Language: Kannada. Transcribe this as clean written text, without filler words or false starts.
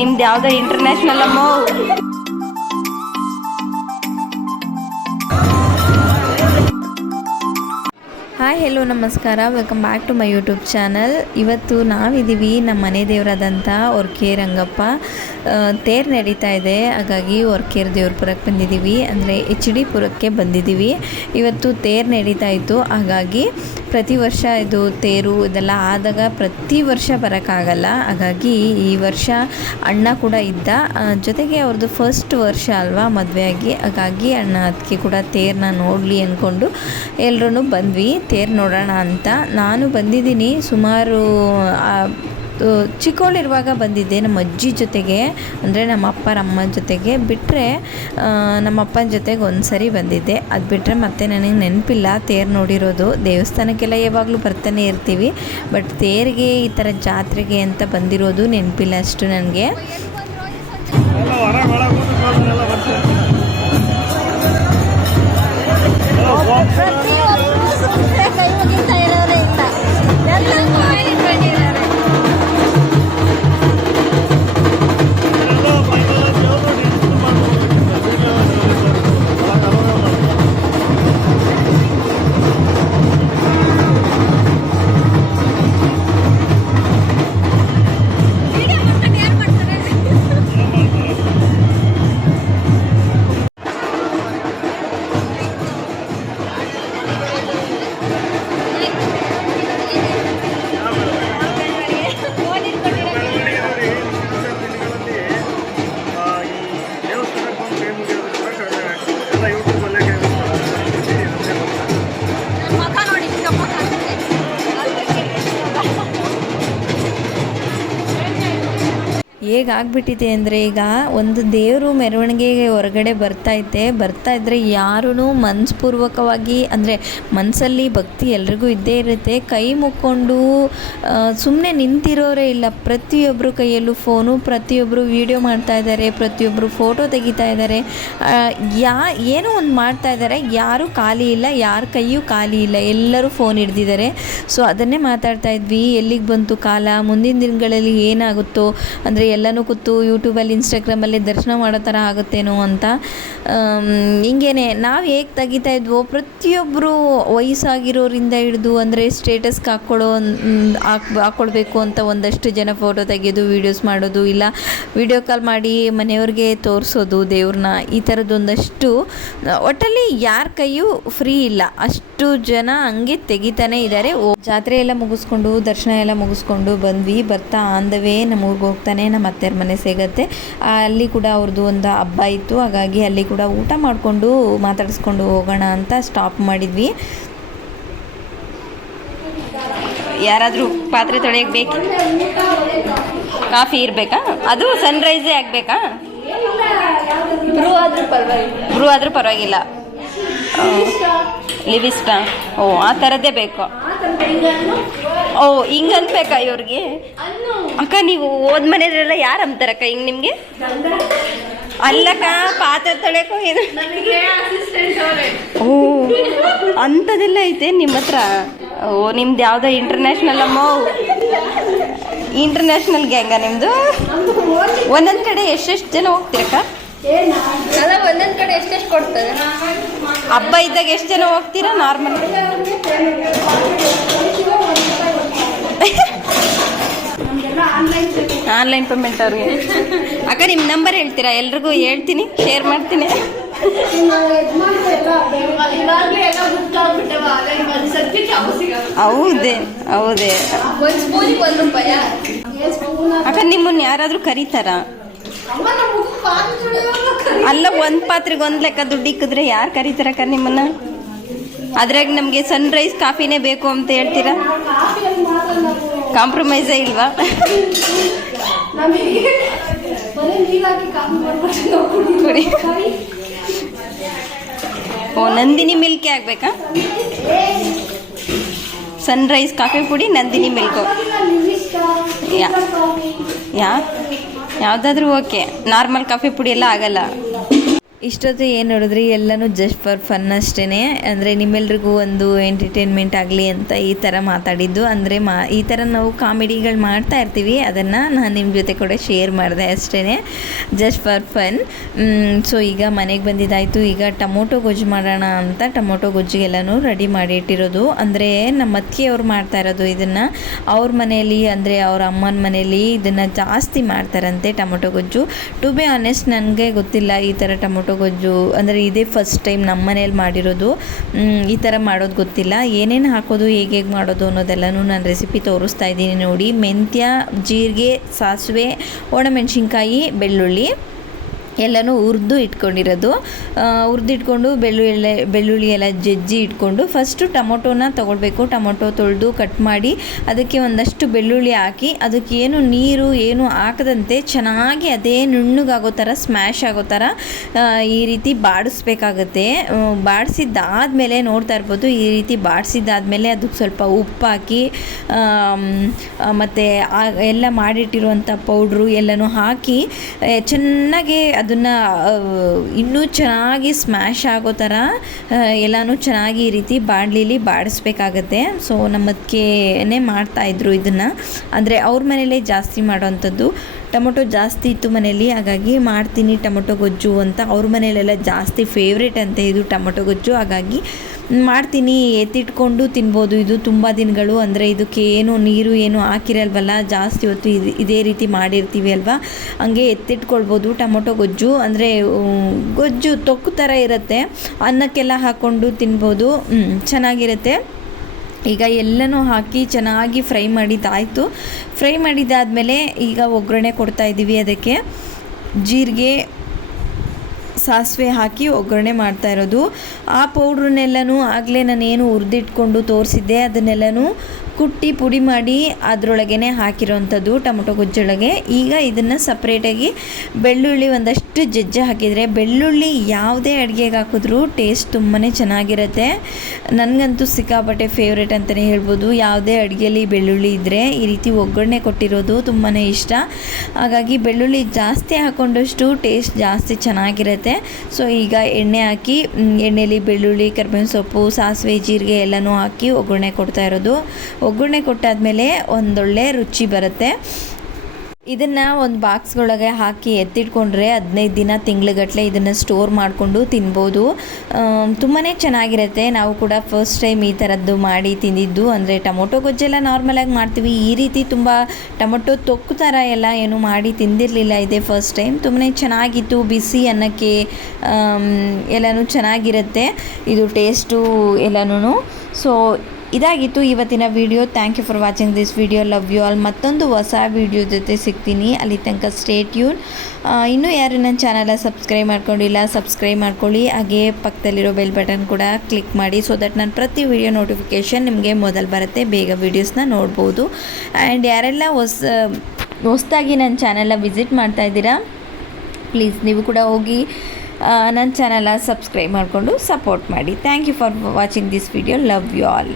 ನಿಮ್ದು ಯಾವುದೋ ಇಂಟರ್ನ್ಯಾಷನಲ್ ಅಮ್ಮೋ. ಹಾಯ್ ಹೆಲೋ ನಮಸ್ಕಾರ, welcome back to my YouTube channel. ಇವತ್ತು ನಾವಿದ್ದೀವಿ ನಮ್ಮ ಮನೆ ದೇವರಾದಂಥ ಒರ್ಕೆ ರಂಗಪ್ಪ ತೇರು ನಡೀತಾ ಇದೆ. ಹಾಗಾಗಿ ಒರ್ಕೆರ್ ದೇವ್ರಪುರಕ್ಕೆ ಬಂದಿದ್ದೀವಿ, ಅಂದರೆ HD ಪುರಕ್ಕೆ ಬಂದಿದ್ದೀವಿ. ಇವತ್ತು ತೇರು ನಡೀತಾ ಇತ್ತು. ಹಾಗಾಗಿ ಪ್ರತಿ ವರ್ಷ ಇದು ತೇರು ಇದೆಲ್ಲ ಆದಾಗ ಪ್ರತಿ ವರ್ಷ ಬರೋಕ್ಕಾಗಲ್ಲ. ಹಾಗಾಗಿ ಈ ವರ್ಷ ಅಣ್ಣ ಕೂಡ ಇದ್ದ, ಜೊತೆಗೆ ಅವ್ರದ್ದು ಫಸ್ಟ್ ವರ್ಷ ಅಲ್ವಾ ಮದುವೆಯಾಗಿ. ಹಾಗಾಗಿ ಅಣ್ಣ ಅದಕ್ಕೆ ಕೂಡ ತೇರನ್ನ ನೋಡಲಿ ಅಂದ್ಕೊಂಡು ಎಲ್ಲರೂ ಬಂದ್ವಿ ತೇರು ನೋಡೋಣ ಅಂತ. ನಾನು ಬಂದಿದ್ದೀನಿ ಸುಮಾರು ಚಿಕ್ಕವಳಿರುವಾಗ ಬಂದಿದ್ದೆ ನಮ್ಮ ಅಜ್ಜಿ ಜೊತೆಗೆ, ಅಂದರೆ ನಮ್ಮ ಅಪ್ಪರ ಅಮ್ಮನ ಜೊತೆಗೆ. ಬಿಟ್ಟರೆ ನಮ್ಮ ಅಪ್ಪನ ಜೊತೆಗೆ ಒಂದು ಸರಿ ಬಂದಿದ್ದೆ. ಅದು ಬಿಟ್ಟರೆ ಮತ್ತೆ ನನಗೆ ನೆನಪಿಲ್ಲ ತೇರು ನೋಡಿರೋದು. ದೇವಸ್ಥಾನಕ್ಕೆಲ್ಲ ಯಾವಾಗಲೂ ಬರ್ತಾನೆ ಇರ್ತೀವಿ, ಬಟ್ ತೇರಿಗೆ ಈ ಥರ ಜಾತ್ರೆಗೆ ಅಂತ ಬಂದಿರೋದು ನೆನಪಿಲ್ಲ ಅಷ್ಟು ನನಗೆ. ಹೇಗಾಗ್ಬಿಟ್ಟಿದೆ ಅಂದರೆ, ಈಗ ಒಂದು ದೇವರು ಮೆರವಣಿಗೆಗೆ ಹೊರಗಡೆ ಬರ್ತಾ ಇದ್ದರೆ ಯಾರೂ ಮನಸ್ಪೂರ್ವಕವಾಗಿ, ಅಂದರೆ ಮನಸ್ಸಲ್ಲಿ ಭಕ್ತಿ ಎಲ್ರಿಗೂ ಇದ್ದೇ ಇರುತ್ತೆ, ಕೈ ಮುಕ್ಕೊಂಡು ಸುಮ್ಮನೆ ನಿಂತಿರೋರೇ ಇಲ್ಲ. ಪ್ರತಿಯೊಬ್ಬರು ಕೈಯಲ್ಲೂ ಫೋನು, ಪ್ರತಿಯೊಬ್ಬರು ವೀಡಿಯೋ ಮಾಡ್ತಾ ಇದ್ದಾರೆ, ಪ್ರತಿಯೊಬ್ಬರು ಫೋಟೋ ತೆಗಿತಾ ಇದ್ದಾರೆ, ಏನೋ ಒಂದು ಮಾಡ್ತಾ ಇದ್ದಾರೆ. ಯಾರೂ ಖಾಲಿ ಇಲ್ಲ, ಯಾರ ಕೈಯೂ ಖಾಲಿ ಇಲ್ಲ, ಎಲ್ಲರೂ ಫೋನ್ ಹಿಡ್ದಿದ್ದಾರೆ. ಸೊ ಅದನ್ನೇ ಮಾತಾಡ್ತಾ ಇದ್ವಿ, ಎಲ್ಲಿಗೆ ಬಂತು ಕಾಲ, ಮುಂದಿನ ದಿನಗಳಲ್ಲಿ ಏನಾಗುತ್ತೋ, ಅಂದರೆ ಎಲ್ಲನೂ ಕೂತು ಯೂಟ್ಯೂಬಲ್ಲಿ ಇನ್ಸ್ಟಾಗ್ರಾಮಲ್ಲಿ ದರ್ಶನ ಮಾಡೋ ಥರ ಆಗುತ್ತೇನೋ ಅಂತ. ಹಿಂಗೇನೆ ನಾವು ಹೇಗೆ ತೆಗಿತಾ ಇದ್ವೋ, ಪ್ರತಿಯೊಬ್ಬರು ವಯಸ್ಸಾಗಿರೋರಿಂದ ಹಿಡಿದು, ಅಂದರೆ ಸ್ಟೇಟಸ್ಗೆ ಹಾಕ್ಕೊಳ್ಬೇಕು ಅಂತ ಒಂದಷ್ಟು ಜನ ಫೋಟೋ ತೆಗೆಯೋದು, ವೀಡಿಯೋಸ್ ಮಾಡೋದು, ಇಲ್ಲ ವೀಡಿಯೋ ಕಾಲ್ ಮಾಡಿ ಮನೆಯವ್ರಿಗೆ ತೋರಿಸೋದು ದೇವ್ರನ್ನ, ಈ ಥರದ್ದೊಂದಷ್ಟು. ಒಟ್ಟಲ್ಲಿ ಯಾರ ಕೈಯೂ ಫ್ರೀ ಇಲ್ಲ, ಅಷ್ಟು ಜನ ಹಂಗೆ ತೆಗಿತಾನೆ ಇದ್ದಾರೆ. ಜಾತ್ರೆ ಎಲ್ಲ ಮುಗಿಸ್ಕೊಂಡು ದರ್ಶನ ಎಲ್ಲ ಮುಗಿಸ್ಕೊಂಡು ಬಂದ್ವಿ. ಬರ್ತಾ ಆನ್ ದ ವೇ ನಮ್ಮ ಊರಿಗೆ ಹೋಗ್ತಾನೆ ನಮ್ಮ ಅತ್ತೆಯರ ಮನೆ ಸಿಗುತ್ತೆ. ಅಲ್ಲಿ ಕೂಡ ಅವ್ರದ್ದು ಒಂದು ಹಬ್ಬ ಇತ್ತು, ಹಾಗಾಗಿ ಅಲ್ಲಿ ಕೂಡ ಊಟ ಮಾಡಿಕೊಂಡು ಮಾತಾಡಿಸ್ಕೊಂಡು ಹೋಗೋಣ ಅಂತ ಸ್ಟಾಪ್ ಮಾಡಿದ್ವಿ. ಯಾರಾದರೂ ಪಾತ್ರೆ ತೊಳೆಯಕ್ಕೆ ಬೇಕು, ಕಾಫಿ ಇರಬೇಕಾ? ಅದು ಸನ್ರೈಸೇ ಆಗಬೇಕಾ? ಬ್ರೂ ಆದರೂ ಪರವಾಗಿಲ್ಲ. ಲಿವಿಸ್ಟ, ಓ ಆ ಥರದ್ದೇ ಬೇಕು. ಓ ಹಿಂಗೆ ಅನ್ಬೇಕಾ ಇವ್ರಿಗೆ? ಅಕ್ಕ ನೀವು ಓದ್ ಮನೆಯಲ್ಲೆಲ್ಲ ಯಾರು ಅಂತಾರಕ್ಕ ಹಿಂಗೆ ನಿಮಗೆ? ಅಲ್ಲಕ್ಕ ಪಾತ್ರೆ ತೊಳೆಯಕ್ಕೂ ಏನು? ಓ ಅಂಥದ್ದೆಲ್ಲ ಐತೆ ನಿಮ್ಮ ಹತ್ರ? ಓ ನಿಮ್ದು ಯಾವುದೋ ಇಂಟರ್ನ್ಯಾಷನಲ್ ಅಮ್ಮೋ, ಇಂಟರ್ನ್ಯಾಷನಲ್ ಗ್ಯಾಂಗ ನಿಮ್ಮದು? ಒಂದೊಂದು ಕಡೆ ಎಷ್ಟೆಷ್ಟು ಜನ ಹೋಗ್ತೀರಕ್ಕ? ಒಂದೊಂದು ಕಡೆ ಎಷ್ಟೆಷ್ಟು ಕೊಡ್ತದೆ? ಹಬ್ಬ ಇದ್ದಾಗ ಎಷ್ಟು ಜನ ಹೋಗ್ತೀರಾ ನಾರ್ಮಲ್? ಆನ್ಲೈನ್ ಪೇಮೆಂಟ್ ಅವ್ರಿಗೆ. ಅಕ್ಕ ನಿಮ್ಮ ನಂಬರ್ ಹೇಳ್ತೀರಾ? ಎಲ್ರಿಗೂ ಹೇಳ್ತೀನಿ, ಶೇರ್ ಮಾಡ್ತೀನಿ. ಹೌದೇ ಹೌದೇ ಅಕ್ಕ, ನಿಮ್ಮನ್ನ ಯಾರಾದರೂ ಕರೀತಾರಾ? ಅಲ್ಲ, ಒಂದು ಪಾತ್ರೆಗೆ ಒಂದು ಲೆಕ್ಕ ದುಡ್ಡು ಇಕ್ಕಿದ್ರೆ ಯಾರು ಕರೀತಾರಕ್ಕ ನಿಮ್ಮನ್ನ? ಅದ್ರಾಗ ನಮಗೆ ಸನ್ರೈಸ್ ಕಾಫಿನೇ ಬೇಕು ಅಂತ ಹೇಳ್ತೀರಾ? ಕಾಂಪ್ರಮೈಸೇ ಇಲ್ವಾ? ಓ ನಂದಿನಿ ಮಿಲ್ಕೇ ಆಗಬೇಕಾ? ಸನ್ರೈಸ್ ಕಾಫಿ ಪುಡಿ, ನಂದಿನಿ ಮಿಲ್ಕು, ಯಾವುದಾದ್ರೂ ಓಕೆ. ನಾರ್ಮಲ್ ಕಾಫಿ ಪುಡಿ ಎಲ್ಲ ಆಗಲ್ಲ. ಇಷ್ಟೊತ್ತು ಏನು ನೋಡಿದ್ರಿ ಎಲ್ಲನೂ ಜಸ್ಟ್ ಫಾರ್ ಫನ್ ಅಷ್ಟೇ. ಅಂದರೆ ನಿಮ್ಮೆಲ್ರಿಗೂ ಒಂದು ಎಂಟರ್ಟೈನ್ಮೆಂಟ್ ಆಗಲಿ ಅಂತ ಈ ಥರ ಮಾತಾಡಿದ್ದು. ಅಂದರೆ ಈ ಥರ ನಾವು ಕಾಮಿಡಿಗಳು ಮಾಡ್ತಾ ಇರ್ತೀವಿ, ಅದನ್ನು ನಾನು ನಿಮ್ಮ ಜೊತೆ ಕೂಡ ಶೇರ್ ಮಾಡಿದೆ ಅಷ್ಟೇ, ಜಸ್ಟ್ ಫಾರ್ ಫನ್. ಸೊ ಈಗ ಮನೆಗೆ ಬಂದಿದ್ದಾಯಿತು. ಈಗ ಟೊಮೊಟೊ ಗೊಜ್ಜು ಮಾಡೋಣ ಅಂತ ಟೊಮೊಟೊ ಗೊಜ್ಜಿಗೆಲ್ಲನೂ ರೆಡಿ ಮಾಡಿ ಇಟ್ಟಿರೋದು. ಅಂದರೆ ನಮ್ಮ ಅತ್ತಿಗೆಯವ್ರು ಮಾಡ್ತಾ ಇರೋದು ಇದನ್ನು. ಅವ್ರ ಮನೆಯಲ್ಲಿ ಅಂದರೆ ಅವ್ರ ಅಮ್ಮನ ಮನೆಯಲ್ಲಿ ಇದನ್ನು ಜಾಸ್ತಿ ಮಾಡ್ತಾರಂತೆ ಟೊಮೊಟೊ ಗೊಜ್ಜು. ಟು ಬಿ ಆನೆಸ್ಟ್ ನನಗೆ ಗೊತ್ತಿಲ್ಲ ಈ ಥರ ಟೊಮೊಟೊ ಗೊಜ್ಜು, ಅಂದರೆ ಇದೇ ಫಸ್ಟ್ ಟೈಮ್ ನಮ್ಮ ಮನೇಲಿ ಮಾಡಿರೋದು. ಈ ಥರ ಮಾಡೋದು ಗೊತ್ತಿಲ್ಲ. ಏನೇನು ಹಾಕೋದು, ಹೇಗೆ ಮಾಡೋದು ಅನ್ನೋದೆಲ್ಲನೂ ನಾನು ರೆಸಿಪಿ ತೋರಿಸ್ತಾ ಇದ್ದೀನಿ ನೋಡಿ. ಮೆಂತ್ಯ, ಜೀರಿಗೆ, ಸಾಸಿವೆ, ಒಣಮೆಣಸಿನ್ಕಾಯಿ, ಬೆಳ್ಳುಳ್ಳಿ ಎಲ್ಲನೂ ಹುರಿದು ಇಟ್ಕೊಂಡಿರೋದು. ಹುರಿದಿಟ್ಕೊಂಡು ಬೆಳ್ಳುಳ್ಳಿ ಎಲ್ಲ ಜಜ್ಜಿ ಇಟ್ಕೊಂಡು ಫಸ್ಟು ಟೊಮೊಟೊನ ತೊಗೊಳ್ಬೇಕು. ಟೊಮೊಟೊ ತೊಳೆದು ಕಟ್ ಮಾಡಿ ಅದಕ್ಕೆ ಒಂದಷ್ಟು ಬೆಳ್ಳುಳ್ಳಿ ಹಾಕಿ ಅದಕ್ಕೆ ನೀರು ಏನು ಹಾಕದಂತೆ ಚೆನ್ನಾಗಿ ಅದೇ ನುಣ್ಣಗಾಗೋ ಥರ, ಸ್ಮ್ಯಾಶ್ ಆಗೋ ಥರ ಈ ರೀತಿ ಬಾಡಿಸ್ಬೇಕಾಗತ್ತೆ. ಬಾಡಿಸಿದ್ದಾದಮೇಲೆ ನೋಡ್ತಾ ಇರ್ಬೋದು, ಈ ರೀತಿ ಬಾಡಿಸಿದ್ದಾದಮೇಲೆ ಅದಕ್ಕೆ ಸ್ವಲ್ಪ ಉಪ್ಪು ಹಾಕಿ ಮತ್ತು ಎಲ್ಲ ಮಾಡಿಟ್ಟಿರುವಂಥ ಪೌಡ್ರು ಎಲ್ಲನೂ ಹಾಕಿ ಚೆನ್ನಾಗಿ ಅದನ್ನು ಇನ್ನೂ ಚೆನ್ನಾಗಿ ಸ್ಮ್ಯಾಶ್ ಆಗೋ ಥರ ಎಲ್ಲನೂ ಚೆನ್ನಾಗಿ ಈ ರೀತಿ ಬಾಣಲಿಲಿ ಬಾಡಿಸ್ಬೇಕಾಗತ್ತೆ. ಸೊ ನಮ್ಮ ಅತ್ತಿಗೆನೇ ಮಾಡ್ತಾಯಿದ್ರು ಇದನ್ನು. ಅಂದರೆ ಅವ್ರ ಮನೇಲೇ ಜಾಸ್ತಿ ಮಾಡೋವಂಥದ್ದು. ಟೊಮೊಟೊ ಜಾಸ್ತಿ ಇತ್ತು ಮನೇಲಿ, ಹಾಗಾಗಿ ಮಾಡ್ತೀನಿ ಟೊಮೊಟೊ ಗೊಜ್ಜು ಅಂತ. ಅವ್ರ ಮನೇಲೆಲ್ಲ ಜಾಸ್ತಿ ಫೇವ್ರೇಟ್ ಅಂತೆ ಇದು ಟೊಮೊಟೊ ಗೊಜ್ಜು, ಹಾಗಾಗಿ ಮಾಡ್ತೀನಿ. ಎತ್ತಿಟ್ಕೊಂಡು ತಿನ್ಬೋದು ಇದು ತುಂಬ ದಿನಗಳು. ಅಂದರೆ ಇದಕ್ಕೆ ನೀರು ಏನು ಹಾಕಿರಲ್ವಲ್ಲ, ಜಾಸ್ತಿ ಹೊತ್ತು ಇದೇ ರೀತಿ ಮಾಡಿರ್ತೀವಿ ಅಲ್ವಾ, ಹಂಗೆ ಎತ್ತಿಟ್ಕೊಳ್ಬೋದು. ಟೊಮೊಟೊ ಗೊಜ್ಜು ಅಂದರೆ ಗೊಜ್ಜು ತೊಕ್ಕು ಥರ ಇರುತ್ತೆ, ಅನ್ನಕ್ಕೆಲ್ಲ ಹಾಕ್ಕೊಂಡು ತಿನ್ಬೋದು, ಚೆನ್ನಾಗಿರುತ್ತೆ. ಈಗ ಎಲ್ಲನೂ ಹಾಕಿ ಚೆನ್ನಾಗಿ ಫ್ರೈ ಮಾಡಿದ್ದಾಯಿತು. ಫ್ರೈ ಮಾಡಿದ್ದಾದಮೇಲೆ ಈಗ ಒಗ್ಗರಣೆ ಕೊಡ್ತಾಯಿದ್ದೀವಿ. ಅದಕ್ಕೆ ಜೀರಿಗೆ, ಸಾಸಿವೆ ಹಾಕಿ ಒಗ್ಗರಣೆ ಮಾಡ್ತಾ ಇರೋದು. ಆ ಪೌಡ್ರನ್ನೆಲ್ಲನೂ ಆಗಲೇ ನಾನೇನು ಹುರಿದಿಟ್ಕೊಂಡು ತೋರಿಸಿದ್ದೆ ಅದನ್ನೆಲ್ಲನೂ ಕುಟ್ಟಿ ಪುಡಿ ಮಾಡಿ ಅದರೊಳಗೇ ಹಾಕಿರೋವಂಥದ್ದು ಟೊಮೊಟೊ ಗೊಜ್ಜೊಳಗೆ. ಈಗ ಇದನ್ನು ಸಪ್ರೇಟಾಗಿ ಬೆಳ್ಳುಳ್ಳಿ ಒಂದಷ್ಟು ಜಜ್ಜೆ ಹಾಕಿದರೆ, ಬೆಳ್ಳುಳ್ಳಿ ಯಾವುದೇ ಅಡುಗೆಗೆ ಹಾಕಿದ್ರೂ ಟೇಸ್ಟ್ ತುಂಬಾ ಚೆನ್ನಾಗಿರುತ್ತೆ. ನನಗಂತೂ ಸಿಕ್ಕಾಪಟ್ಟೆ ಫೇವ್ರೇಟ್ ಅಂತಲೇ ಹೇಳ್ಬೋದು. ಯಾವುದೇ ಅಡುಗೆಯಲ್ಲಿ ಬೆಳ್ಳುಳ್ಳಿ ಇದ್ದರೆ ಈ ರೀತಿ ಒಗ್ಗರಣೆ ಕೊಟ್ಟಿರೋದು ತುಂಬಾ ಇಷ್ಟ. ಹಾಗಾಗಿ ಬೆಳ್ಳುಳ್ಳಿ ಜಾಸ್ತಿ ಹಾಕ್ಕೊಂಡಷ್ಟು ಟೇಸ್ಟ್ ಜಾಸ್ತಿ ಚೆನ್ನಾಗಿರುತ್ತೆ. ಸೊ ಈಗ ಎಣ್ಣೆ ಹಾಕಿ ಎಣ್ಣೆಯಲ್ಲಿ ಬೆಳ್ಳುಳ್ಳಿ, ಕರಿಬೇವಿನ ಸೊಪ್ಪು, ಸಾಸಿವೆ, ಜೀರಿಗೆ ಎಲ್ಲನೂ ಹಾಕಿ ಒಗ್ಗರಣೆ ಕೊಡ್ತಾ ಇರೋದು. ಒಗ್ಗರಣೆ ಕೊಟ್ಟಾದಮೇಲೆ ಒಂದೊಳ್ಳೆ ರುಚಿ ಬರುತ್ತೆ. ಇದನ್ನು ಒಂದು ಬಾಕ್ಸ್ಗಳೊಳಗೆ ಹಾಕಿ ಎತ್ತಿಟ್ಕೊಂಡ್ರೆ 15 ದಿನ, ತಿಂಗ್ಳುಗಟ್ಟಲೆ ಇದನ್ನು ಸ್ಟೋರ್ ಮಾಡಿಕೊಂಡು ತಿನ್ಬೋದು. ತುಂಬಾ ಚೆನ್ನಾಗಿರುತ್ತೆ. ನಾವು ಕೂಡ ಫಸ್ಟ್ ಟೈಮ್ ಈ ಥರದ್ದು ಮಾಡಿ ತಿಂದಿದ್ದು. ಅಂದರೆ ಟೊಮೊಟೊ ಗೊಜ್ಜೆಲ್ಲ ನಾರ್ಮಲಾಗಿ ಮಾಡ್ತೀವಿ, ಈ ರೀತಿ ತುಂಬ ಟೊಮೊಟೊ ತೊಕ್ಕು ಥರ ಎಲ್ಲ ಏನು ಮಾಡಿ ತಿಂದಿರಲಿಲ್ಲ, ಇದೇ ಫಸ್ಟ್ ಟೈಮ್. ತುಂಬಾ ಚೆನ್ನಾಗಿತ್ತು. ಬಿಸಿ ಅನ್ನಕ್ಕೆ ಎಲ್ಲನೂ ಚೆನ್ನಾಗಿರುತ್ತೆ ಇದು ಟೇಸ್ಟು ಎಲ್ಲನೂ. ಸೊ ಇದಾಗಿತ್ತು ಇವತ್ತಿನ video. Thank you for watching this video. Love you all. ಮತ್ತೊಂದು ಹೊಸ ವಿಡಿಯೋ ಜೊತೆ ಸಿಗ್ತೀನಿ. ಅಲ್ಲಿ ತನಕ ಸ್ಟೇ ಟ್ಯೂನ್. ಇನ್ನೂ ಯಾರು ನನ್ನ ಚಾನಲ ಸಬ್ಸ್ಕ್ರೈಬ್ ಮಾಡ್ಕೊಂಡಿಲ್ಲ, ಸಬ್ಸ್ಕ್ರೈಬ್ ಮಾಡ್ಕೊಳ್ಳಿ. ಹಾಗೆ ಪಕ್ಕದಲ್ಲಿರೋ ಬೆಲ್ ಬಟನ್ ಕೂಡ ಕ್ಲಿಕ್ ಮಾಡಿ, ಸೊ ದಟ್ ನಾನು ಪ್ರತಿ ವಿಡಿಯೋ ನೋಟಿಫಿಕೇಷನ್ ನಿಮಗೆ ಮೊದಲು ಬರುತ್ತೆ, ಬೇಗ ವೀಡಿಯೋಸ್ನ ನೋಡ್ಬೋದು. ಆ್ಯಂಡ್ ಯಾರೆಲ್ಲ ಹೊಸದಾಗಿ ನನ್ನ ಚಾನಲ ವಿಸಿಟ್ ಮಾಡ್ತಾಯಿದ್ದೀರಾ, ಪ್ಲೀಸ್ ನೀವು ಕೂಡ ಹೋಗಿ ನನ್ನ ಚಾನಲ ಸಬ್ಸ್ಕ್ರೈಬ್ ಮಾಡಿಕೊಂಡು ಸಪೋರ್ಟ್ ಮಾಡಿ. Thank you for watching this video. Love you all.